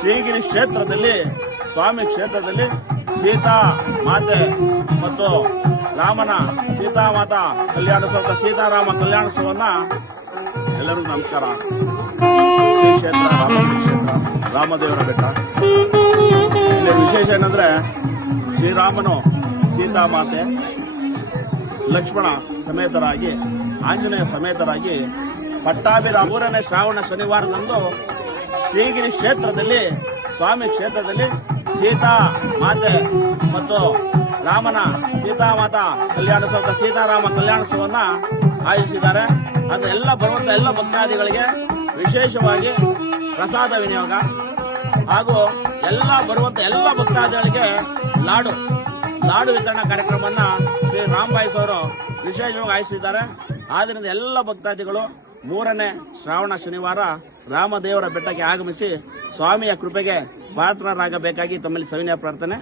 ಶ್ರೀಗಿರಿ ಕ್ಷೇತ್ರದಲ್ಲಿ ಸ್ವಾಮಿ ಕ್ಷೇತ್ರದಲ್ಲಿ ಸೀತಾ ಮಾತೆ ಮತ್ತು ರಾಮನ ಸೀತಾ ಮಾತಾ ಕಲ್ಯಾಣೋತ್ಸವ ಸೀತಾರಾಮ ಕಲ್ಯಾಣೋತ್ಸವನ್ನ ಎಲ್ಲರಿಗೂ ನಮಸ್ಕಾರ. ಶ್ರೀ ಕ್ಷೇತ್ರ ಕ್ಷೇತ್ರ ರಾಮದೇವರ ಬೆಟ್ಟ. ಇಲ್ಲಿ ವಿಶೇಷ ಏನಂದ್ರೆ ಶ್ರೀರಾಮನು ಸೀತಾಮಾತೆ ಲಕ್ಷ್ಮಣ ಸಮೇತರಾಗಿ ಆಂಜನೇಯ ಸಮೇತರಾಗಿ ಪಟ್ಟಾಭಿರಾಮ 3ನೇ ಶ್ರಾವಣ ಶನಿವಾರದಂದು ಶ್ರೀಗಿರಿ ಕ್ಷೇತ್ರದಲ್ಲಿ ಸ್ವಾಮಿ ಕ್ಷೇತ್ರದಲ್ಲಿ ಸೀತಾ ಮಾತೆ ಮತ್ತು ರಾಮನ ಸೀತಾಮಾತಾ ಕಲ್ಯಾಣೋತ್ಸವ ಸೀತಾರಾಮ ಕಲ್ಯಾಣೋತ್ಸವನ್ನ ಆಯೋಜಿಸಿದ್ದಾರೆ. ಅದು ಎಲ್ಲ ಬರುವಂತ ಎಲ್ಲ ಭಕ್ತಾದಿಗಳಿಗೆ ವಿಶೇಷವಾಗಿ ಪ್ರಸಾದ ವಿನಿಯೋಗ ಹಾಗೂ ಬರುವಂತ ಎಲ್ಲ ಭಕ್ತಾದಿಗಳಿಗೆ ಲಾಡು ವಿತರಣಾ ಕಾರ್ಯಕ್ರಮವನ್ನ ಶ್ರೀ ರಾಮಬಾಯಿಸ್ ಅವರು ವಿಶೇಷವಾಗಿ ಆಯೋಜಿಸಿದ್ದಾರೆ. ಆದ್ದರಿಂದ ಎಲ್ಲ ಭಕ್ತಾದಿಗಳು 3ನೇ ಶ್ರಾವಣ ಶನಿವಾರ ರಾಮದೇವರ ಬೆಟ್ಟಕ್ಕೆ ಆಗಮಿಸಿ ಸ್ವಾಮಿಯ ಕೃಪೆಗೆ ಪಾತ್ರರಾಗಬೇಕಾಗಿ ತಮ್ಮಲ್ಲಿ ಸವಿನಯ ಪ್ರಾರ್ಥನೆ.